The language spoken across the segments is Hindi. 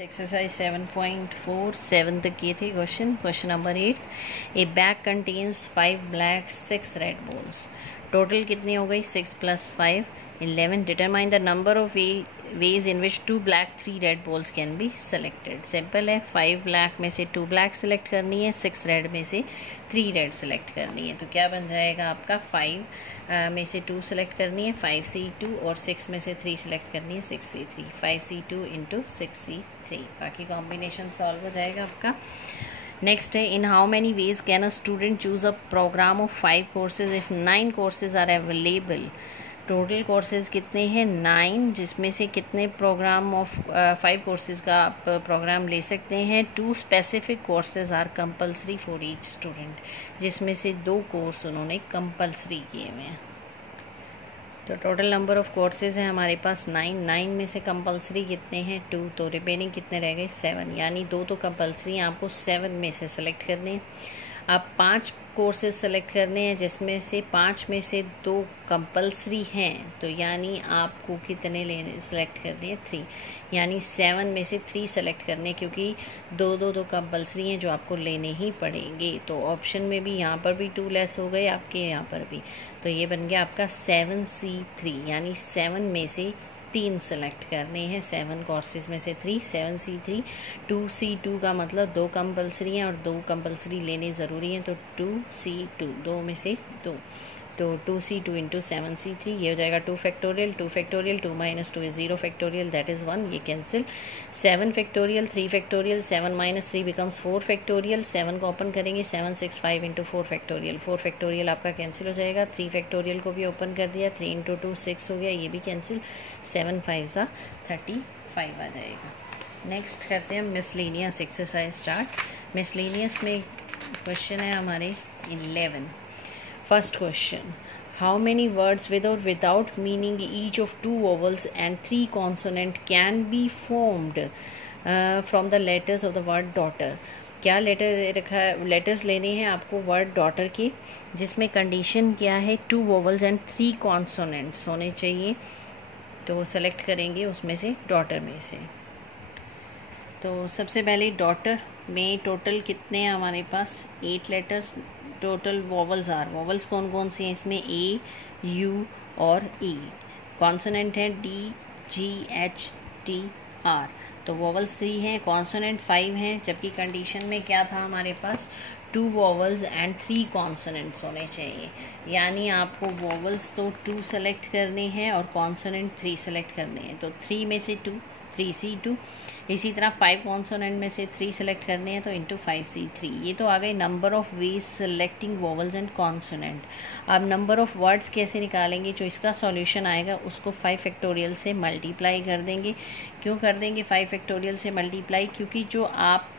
एक्सरसाइज 7.4 7 तक किए थे क्वेश्चन नंबर 8। ए bag contains 5 black 6 red balls. Total कितनी हो गई? 6 + 5 11। Determine the number of ways in which 2 black 3 red balls can be selected. Simple है, 5 ब्लैक में से 2 ब्लैक सेलेक्ट करनी है, 6 रेड में से 3 रेड सेलेक्ट करनी है। तो क्या बन जाएगा आपका? 5 में से 2 सेलेक्ट करनी है 5C2 और 6 में से 3 सेलेक्ट करनी है 6C3। 5C2 × 6C3। बाकी कॉम्बिनेशन सॉल्व हो जाएगा आपका। नेक्स्ट है, in how many ways can a student choose a programme of 5 courses if 9 courses are available. Total courses कितने हैं? 9, जिसमें से कितने प्रोग्राम ऑफ 5 कोर्सेज का आप प्रोग्राम ले सकते हैं। 2 specific courses are compulsory for each student, जिसमें से 2 कोर्स उन्होंने कंपलसरी किए हुए हैं। तो टोटल नंबर ऑफ कोर्सेज है हमारे पास 9 में से कंपलसरी कितने हैं? 2। तो रिमेनिंग कितने रह गए? 7। यानी 2 तो कंपलसरी हैं, आपको 7 में से सेलेक्ट करने हैं। आप 5 कोर्सेज सेलेक्ट करने हैं, जिसमें से 5 में से 2 कंपलसरी हैं। तो यानी आपको कितने लेने सेलेक्ट करने हैं? 3। यानी 7 में से 3 सेलेक्ट करने, क्योंकि 2 कंपलसरी हैं जो आपको लेने ही पड़ेंगे। तो ऑप्शन में भी यहाँ पर भी 2 लेस हो गए, आपके यहाँ पर भी। तो ये बन गया आपका 7C3। यानी 7 में से 3 सेलेक्ट करने हैं। 7 कोर्सेज में से 3, 7C3। 2C2 का मतलब 2 कंपलसरी हैं और 2 कंपलसरी लेने ज़रूरी हैं। तो 2C2, 2 में से 2। तो 2C2 × 7C3, ये हो जाएगा 2 factorial. 2 factorial 2 - 2 is 0 factorial, that is 1, ये cancel. 7 factorial 3 factorial, 7 - 3 becomes 4 factorial. 7 को ओपन करेंगे, 7 6 5 × 4 फैक्टोरियल, 4 फैक्टोरियल आपका कैंसिल हो जाएगा। 3 फैक्टोरियल को भी ओपन कर दिया, 3 × 2 6 हो गया, ये भी कैंसिल। 7 5 35 आ जाएगा। नेक्स्ट करते हैं मिसलेनियस एक्सरसाइज स्टार्ट। मिसलेनियस में क्वेश्चन है हमारे 11। First question, how many words with or without meaning each of 2 vowels and 3 consonant can be formed from the letters of the word daughter? क्या लेटर्स लेने हैं आपको वर्ड डॉटर की, जिसमें कंडीशन क्या है? 2 वोवल्स एंड 3 कॉन्सोनेंट्स होने चाहिए। तो सेलेक्ट करेंगे उसमें से डॉटर में से। तो सबसे पहले डॉटर में टोटल कितने हैं हमारे पास? 8 लेटर्स। टोटल वोवल्स वोवल्स कौन कौन सी हैं इसमें? A, U और E। कॉन्सोनेंट है D, G, H, T, R। तो वोवल्स 3 हैं, कॉन्सोनेंट 5 हैं, जबकि कंडीशन में क्या था हमारे पास? 2 वोवल्स एंड 3 कॉन्सोनेंट्स होने चाहिए। यानी आपको वोवल्स तो 2 सेलेक्ट करने हैं और कॉन्सोनेंट 3 सेलेक्ट करने हैं। तो 3 में से 2, 3C2। इसी तरह 5 कॉन्सोनेंट में से 3 सेलेक्ट करने हैं, तो × 5C3। ये तो आ गए number of ways selecting vowels and consonant. अब नंबर ऑफ वर्ड्स कैसे निकालेंगे? जो इसका सॉल्यूशन आएगा उसको 5 फैक्टोरियल से मल्टीप्लाई कर देंगे। क्यों कर देंगे 5 फैक्टोरियल से मल्टीप्लाई? क्योंकि जो आप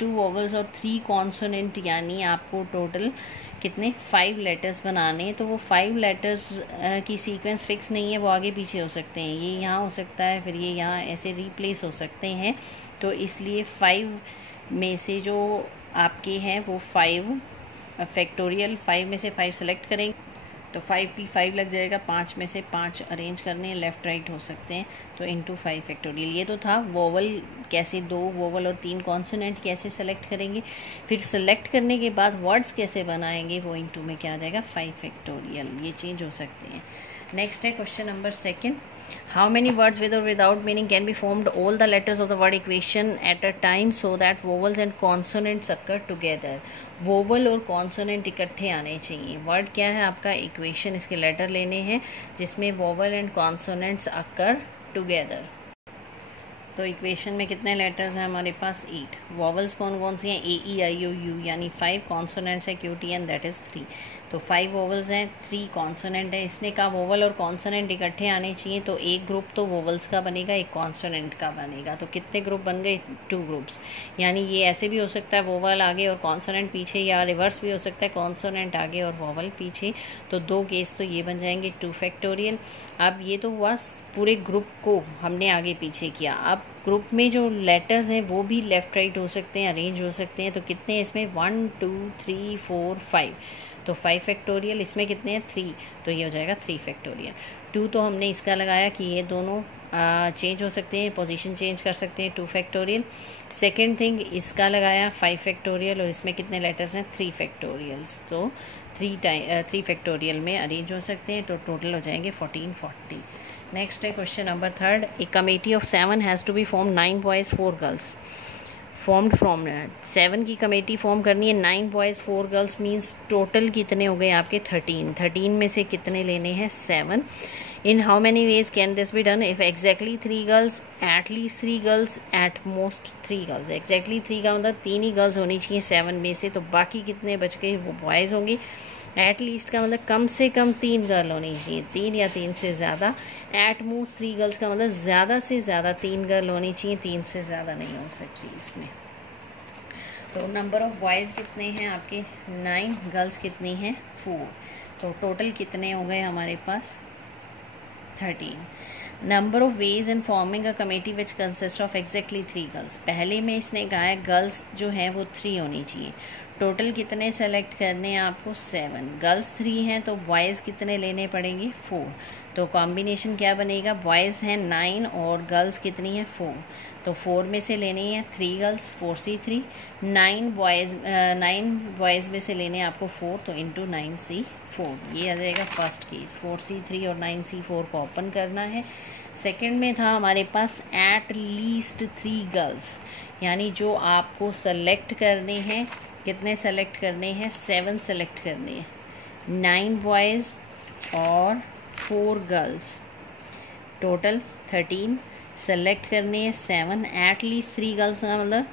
2 वोवल्स और 3 कॉन्सोनेंट, यानी आपको टोटल कितने 5 लेटर्स बनाने हैं। तो वो 5 लेटर्स की सीक्वेंस फिक्स नहीं है, वो आगे पीछे हो सकते हैं। ये यहाँ हो सकता है, फिर ये यहाँ ऐसे रिप्लेस हो सकते हैं। तो इसलिए 5 में से जो आपके हैं वो 5 फैक्टोरियल, 5 में से 5 सेलेक्ट करेंगे तो 5P5 लग जाएगा। 5 में से 5 अरेंज करने हैं, लेफ़्ट राइट हो सकते हैं, तो × 5 फैक्टोरियल। ये तो था वोवल कैसे, 2 वोवल और 3 कॉन्सोनेंट कैसे सेलेक्ट करेंगे। फिर सेलेक्ट करने के बाद वर्ड्स कैसे बनाएंगे, वो × में क्या आ जाएगा? 5 फैक्टोरियल। ये चेंज हो सकते हैं। नेक्स्ट है question number 2। How many words with और without meaning can be formed all the letters of the word equation at a time so that vowels and consonants occur together. Vowel और कॉन्सोनेंट इकट्ठे आने चाहिए। वर्ड क्या है आपका? इक्वेशन। इसके लेटर लेने हैं जिसमें vowel and consonants occur together. तो इक्वेशन में कितने लेटर्स हैं हमारे पास? 8। वोवल्स कौन कौन सी हैं? A, E, I, O, U, यानी 5 कॉन्सोनेंट्स है Q, T, N, that is 3। तो 5 वोवल्स हैं, 3 कॉन्सोनेंट है। इसने कहा वोवल और कॉन्सोनेंट इकट्ठे आने चाहिए, तो एक ग्रुप तो वोवल्स का बनेगा, एक कॉन्सोनेंट का बनेगा। तो कितने ग्रुप बन गए? 2 ग्रुप्स। यानी ये ऐसे भी हो सकता है वोवल आगे और कॉन्सोनेंट पीछे, या रिवर्स भी हो सकता है कॉन्सोनेंट आगे और वोवल पीछे। तो 2 केस तो ये बन जाएंगे 2 फैक्टोरियल। अब ये तो हुआ पूरे ग्रुप को हमने आगे पीछे किया। अब ग्रुप में जो लेटर्स हैं वो भी लेफ़्ट राइट हो सकते हैं, अरेंज हो सकते हैं। तो कितने हैं इसमें 1 2 3 4 5, तो 5 फैक्टोरियल। इसमें कितने हैं 3, तो ये हो जाएगा 3 फैक्टोरियल। 2 तो हमने इसका लगाया कि ये दोनों चेंज हो सकते हैं, पोजीशन चेंज कर सकते हैं, 2 फैक्टोरियल। सेकेंड थिंग इसका लगाया 5 फैक्टोरियल और इसमें कितने लेटर्स हैं 3 फैक्टोरियल्स, तो 3 फैक्टोरियल में अरेंज हो सकते हैं। तो टोटल हो जाएंगे 14 40। नेक्स्ट है question number 3। A committee of 7 has to be form 9 boys 4 girls formed from 7 की कमेटी फॉर्म करनी है, 9 बॉयज़ 4 गर्ल्स मीन्स टोटल कितने हो गए आपके 13। 13 में से कितने लेने हैं 7। इन how many ways can this be done? If exactly 3 girls, at least 3 girls, at most 3 girls. Exactly 3 का मतलब 3 ही गर्ल्स होनी चाहिए 7 में से, तो बाकी कितने बच गए वो बॉयज़ होंगे। एट लीस्ट का मतलब कम से कम 3 गर्ल होनी चाहिए, 3 या 3 से ज़्यादा। एट मोस्ट 3 गर्ल्स का मतलब ज़्यादा से ज़्यादा 3 गर्ल होनी चाहिए, 3 से ज़्यादा नहीं हो सकती इसमें। तो नंबर ऑफ बॉयज़ कितने हैं आपके 9, गर्ल्स कितनी हैं 4, तो टोटल कितने हो गए हमारे पास 13। Number of ways in forming a committee which consist of exactly 3 girls. पहले में इसने कहा है गर्ल्स जो है वो 3 होनी चाहिए। टोटल कितने सेलेक्ट करने हैं आपको 7। गर्ल्स 3 हैं तो बॉयज़ कितने लेने पड़ेंगे 4। तो कॉम्बिनेशन क्या बनेगा, बॉयज़ हैं 9 और गर्ल्स कितनी हैं 4, तो 4 में से लेनी है 3 गर्ल्स 4C3, 9 बॉयज़ में से लेने हैं आपको 4, तो इंटू 9C4। ये आ जाएगा फर्स्ट केस। 4C3 और 9C4 को ओपन करना है। सेकंड में था हमारे पास एट लीस्ट 3 गर्ल्स, यानी जो आपको सेलेक्ट करने हैं, कितने सेलेक्ट करने हैं 7 सेलेक्ट करने हैं, 9 बॉयज़ और 4 गर्ल्स, टोटल 13 सेलेक्ट करने हैं 7। एट लीस्ट 3 गर्ल्स का मतलब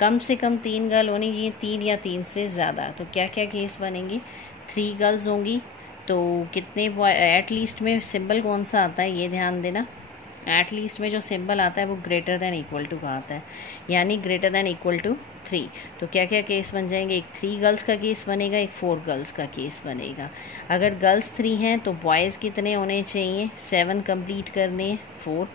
कम से कम 3 गर्ल होनी चाहिए, 3 या 3 से ज़्यादा। तो क्या क्या केस बनेंगे, 3 गर्ल्स होंगी तो कितने बॉय। एट लीस्ट में सिंबल कौन सा आता है ये ध्यान देना, एट लीस्ट में जो सिंबल आता है वो ग्रेटर देन इक्वल टू का आता है, यानी ग्रेटर देन इक्वल टू 3। तो क्या क्या केस बन जाएंगे, एक 3 गर्ल्स का केस बनेगा, एक 4 गर्ल्स का केस बनेगा। अगर गर्ल्स 3 हैं तो बॉयज़ कितने होने चाहिए 7 कंप्लीट करने 4,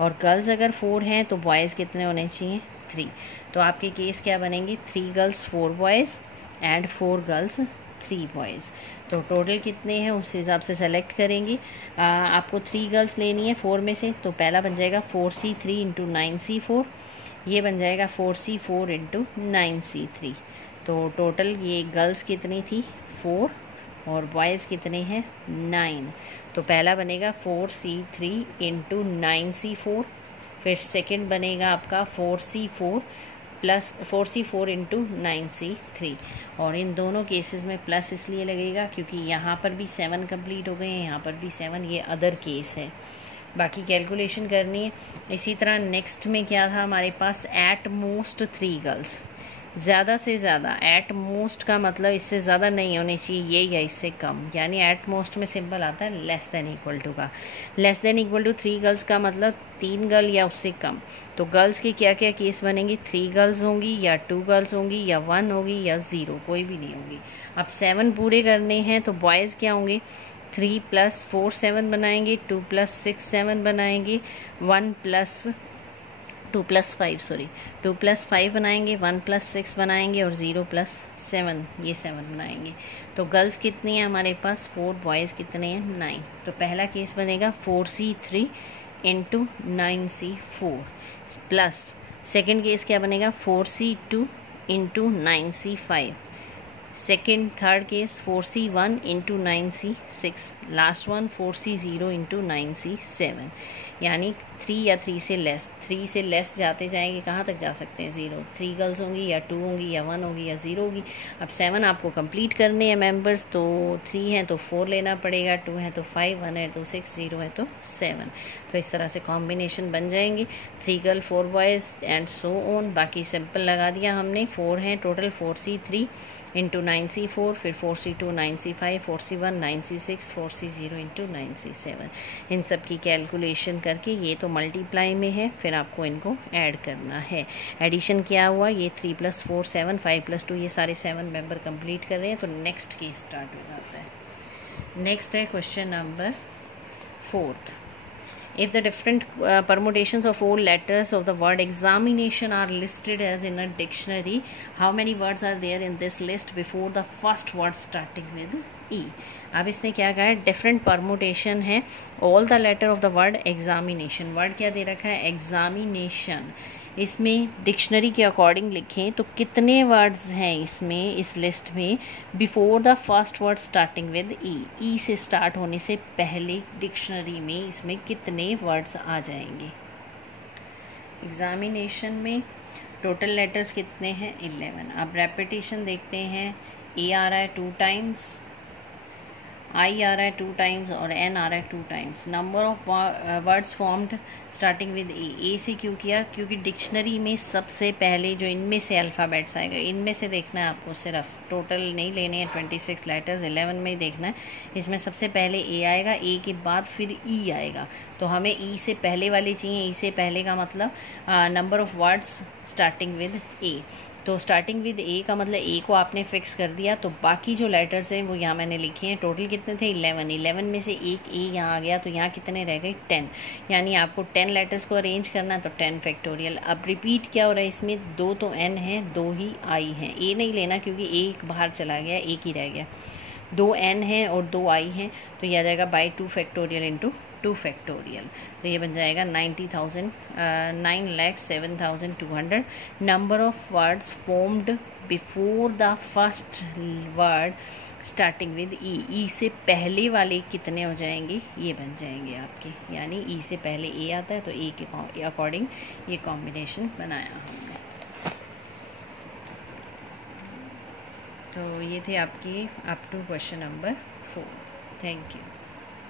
और गर्ल्स अगर 4 हैं तो बॉयज़ कितने होने चाहिए 3। तो आपके केस क्या बनेंगे 3 girls 4 boys and 4 girls 3 boys. तो टोटल कितने हैं उस हिसाब से सेलेक्ट करेंगे। आपको 3 गर्ल्स लेनी है 4 में से, तो पहला बन जाएगा 4C3 इंटू 9C4, ये बन जाएगा 4C4 इंटू 9C3। तो टोटल ये गर्ल्स कितनी थी 4 और बॉयज़ कितने हैं 9। तो पहला बनेगा 4C3 इंटू 9C4, फिर सेकंड बनेगा आपका 4C4 plus 4C4 into 9C3। और इन दोनों केसेस में प्लस इसलिए लगेगा क्योंकि यहाँ पर भी 7 कंप्लीट हो गए हैं, यहाँ पर भी 7, ये अदर केस है। बाकी कैलकुलेशन करनी है। इसी तरह नेक्स्ट में क्या था हमारे पास, एट मोस्ट 3 गर्ल्स, ज़्यादा से ज़्यादा। एट मोस्ट का मतलब इससे ज़्यादा नहीं होनी चाहिए ये या इससे कम, यानी एट मोस्ट में सिंबल आता है लेस देन इक्वल टू का। Less than equal to 3 girls का मतलब 3 गर्ल या उससे कम। तो गर्ल्स के क्या क्या केस बनेंगे, 3 गर्ल्स होंगी या 2 गर्ल्स होंगी या 1 होगी या 0, कोई भी नहीं होगी। अब 7 पूरे करने हैं तो बॉयज़ क्या होंगे 3 + 4 7 बनाएंगे, 2 + 6 7 बनाएंगे, 2 + 5 बनाएंगे, 1 + 6 बनाएंगे और 0 + 7 ये 7 बनाएंगे। तो गर्ल्स कितनी है हमारे पास 4, बॉयज़ कितने हैं 9। तो पहला केस बनेगा 4C3 into 9C4 plus second case क्या बनेगा 4C2 into 9C5, second third case 4C1 into 9C6, last one 4C0 into 9C7, यानी 3 या 3 से लेस। 3 से लेस जाते जाएंगे कहाँ तक जा सकते हैं 0। 3 गर्ल्स होंगी या 2 होंगी या 1 होगी या 0 होगी। अब 7 आपको कंप्लीट करने हैं मेंबर्स, तो 3 हैं तो 4 लेना पड़ेगा, 2 है तो 5, 1 है तो 6, 0 है तो 7। तो इस तरह से कॉम्बिनेशन बन जाएंगे 3 girl 4 boys and so on. बाकी सिंपल लगा दिया हमने, 4 हैं टोटल 4C3 इंटू 9C4, फिर 4C2 9C5, 4C1 9C6, 4C0 into 9C7। इन सब की कैलकुलेशन करके ये तो मल्टीप्लाई में है, फिर आपको इनको ऐड करना है। एडिशन क्या हुआ, ये 3 + 4 7, 5 + 2 ये सारे 7 मेंबर कंप्लीट कर रहे हैं। तो नेक्स्ट केस स्टार्ट हो जाता है। नेक्स्ट है question number 4। If the different permutations of all letters of the word examination are listed as in a dictionary, how many words are there in this list before the first word starting with E? अब इसने क्या कहा है, डिफरेंट परमुटेशन है all the letter of the word examination. Word क्या दे रखा है, एग्जामिनेशन. इसमें डिक्शनरी के अकॉर्डिंग लिखें तो कितने वर्ड्स हैं इसमें, इस लिस्ट में, before the first word starting with E. E से स्टार्ट होने से पहले डिक्शनरी में इसमें कितने वर्ड्स आ जाएंगे. एग्जामिनेशन में टोटल लेटर्स कितने हैं, 11. अब रेपिटेशन देखते हैं. ए आ रहा है 2 टाइम्स, आई आ रहा है 2 टाइम्स और एन आ रहा है 2 times. Number of words formed starting with A. A से क्यों किया, क्योंकि डिक्शनरी में सबसे पहले जो इनमें से अल्फ़ाबेट्स आएगा, इनमें से देखना है आपको, सिर्फ टोटल नहीं लेने हैं 26 लेटर्स, 11 में ही देखना है. इसमें सबसे पहले ए आएगा, ए के बाद फिर ई आएगा. तो हमें ई से पहले वाले चाहिए. ई से पहले का मतलब number of words starting with A. तो स्टार्टिंग विद ए का मतलब ए को आपने फिक्स कर दिया, तो बाकी जो लेटर्स हैं वो यहाँ मैंने लिखे हैं. टोटल कितने थे, 11. 11 में से एक ए यहाँ आ गया, तो यहाँ कितने रह गए, 10. यानी आपको 10 लेटर्स को अरेंज करना है, तो 10 फैक्टोरियल. अब रिपीट क्या हो रहा है इसमें, 2 तो एन है, 2 ही आई हैं. ए नहीं लेना क्योंकि एक बाहर चला गया, एक ही रह गया. 2 एन हैं और 2 आई हैं, तो यह आ जाएगा बाई 2 फैक्टोरियल इंटू 2 फैक्टोरियल. तो ये बन जाएगा 9,07,200. Number of words formed before the first word starting with E. E से पहले वाले कितने हो जाएंगे, ये बन जाएंगे आपके. यानी ई से पहले ए आता है तो ए के अकॉर्डिंग ये कॉम्बिनेशन बनाया हमने. तो ये थे आपकी up to question number 4. Thank you.